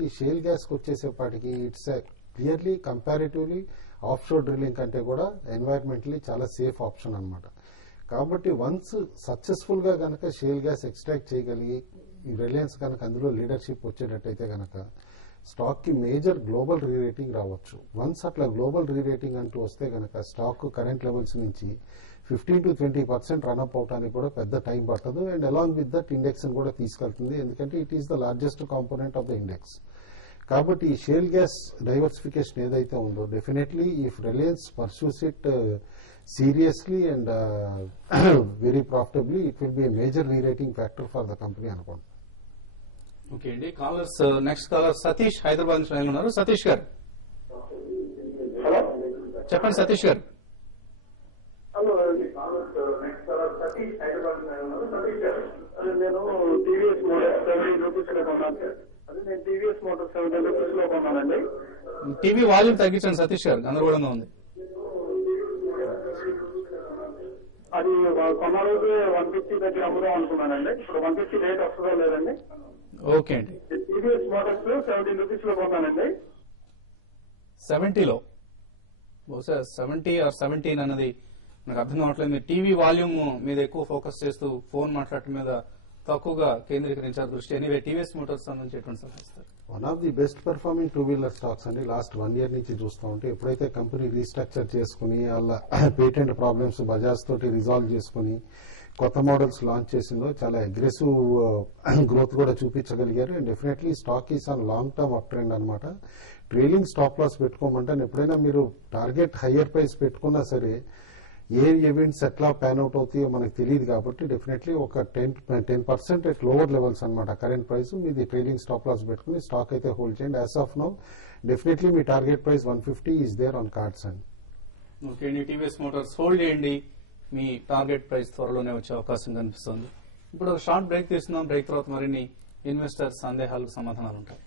ఈ shale gas కు వచ్చేసేపటికి it's clearly comparatively offshore drilling కంటే కూడా ఎన్వైరన్మెంటలీ చాలా సేఫ్ ఆప్షన్ అన్నమాట. కాబట్టి వన్స్ సక్సెస్ఫుల్ గా గనక షేల్ గ్యాస్ ఎక్స్ట్రాక్ట్ చేయగలిగి ఈ రిలయన్స్ కనుక అందులో లీడర్షిప్ వచ్చేటట్టయితే గనక స్టాక్ కి మేజర్ గ్లోబల్ రీరేటింగ్ రావచ్చు. వన్స్ అట్లా గ్లోబల్ రీరేటింగ్ అంటూ వస్తే గనక స్టాక్ కరెంట్ లెవెల్స్ నుంచి 15 to 20% రన్అప్ అవడానికి కూడా పెద్ద టైం పట్టదు. And along with that index కూడా తీసుకెళ్తుంది, ఎందుకంటే it is the largest component of the index. కాబట్టి ఈ షేల్ గ్యాస్ డైవర్సిఫికేషన్ ఏదైతే ఉందో definitely if Reliance pursues it seriously and very profitably it will be major rerating factor for the company అనుకోండి. Okay అండి. Callers next caller Satish Hyderabad నుంచి line ఉన్నారు. సతీష్ గారు చెప్పండి. సతీష్ గారు నేను టీవీఎస్ మోటార్స్ 70 రూపీస్ లో కొన్నాను సార్. అదే నేను టీవీఎస్ మోటార్స్ 70 రూపీస్ లో కొన్నానండి. టీవీ వాల్యూమ్ తగ్గించండి సతీష్ గారు, గందరగోళంగా ఉంది. అది కొన్న రోజు 150 దగ్గర అమ్ముదాం అనుకున్నానండి. ఇప్పుడు 150 రేట్ వస్తుందో లేదండి? ఓకే అండి. టీవీఎస్ మోటార్స్ 70 రూపీస్ లో కొన్నానండి. 70లో బహుశా 70 or 17 అన్నది నాకు అర్థం కావట్లేదు. మీరు టీవీ వాల్యూమ్ మీద ఎక్కువ ఫోకస్ చేస్తూ ఫోన్ మాట్లాడటం మీద తక్కువగా కేంద్రీకరించారు దృష్టి. ఎనీవే టీవీఎస్ మోటార్స్ సంబంధించి ఎటువంటి సలహా ఇస్తారు? One of the best performing two wheeler stocks అండి. లాస్ట్ 1 year నుంచి చూస్తూ ఉంటే ఎప్పుడైతే కంపెనీ రీస్ట్రక్చర్ చేసుకుని వాళ్ళ పేటెంట్ ప్రాబ్లమ్స్ బజాజ్ తోటి రిజాల్వ్ చేసుకుని కొత్త మోడల్స్ లాంచ్ చేసిందో చాలా అగ్రెసివ్ గ్రోత్ కూడా చూపించగలిగారు. And definitely stock is on long term up trend అనమాట. ట్రైలింగ్ స్టాప్ లాస్ పెట్టుకోమంటే ఎప్పుడైనా మీరు టార్గెట్ హయ్యర్ ప్రైస్ పెట్టుకున్నా సరే ఏ ఈవెంట్స్ ఎట్లా ప్యాన్ అవుట్ అవుతాయో మనకు తెలియదు. కాబట్టి డెఫినెట్లీ ఒక 10% ఎట్ లోవర్ లెవెల్స్ అనమాట కరెంట్ ప్రైస్ మీది ట్రైలింగ్ స్టాప్ లాస్ పెట్టుకుని స్టాక్ అయితే హోల్డ్ చేయండి. యాజ్ ఆఫ్ నౌ డెఫినెట్లీ మీ target price 150 is there on cards and. Okay అండి. టీవీఎస్ మోటార్స్ హోల్డ్ చేయండి, మీ టార్గెట్ ప్రైస్ త్వరలోనే వచ్చే అవకాశం కనిపిస్తుంది. ఇప్పుడు ఒక షార్ట్ బ్రేక్ తీసుకుందాం. బ్రేక్ తర్వాత మరిన్ని ఇన్వెస్టర్ సందేహాలకు సమాధానాలు ఉంటాయి.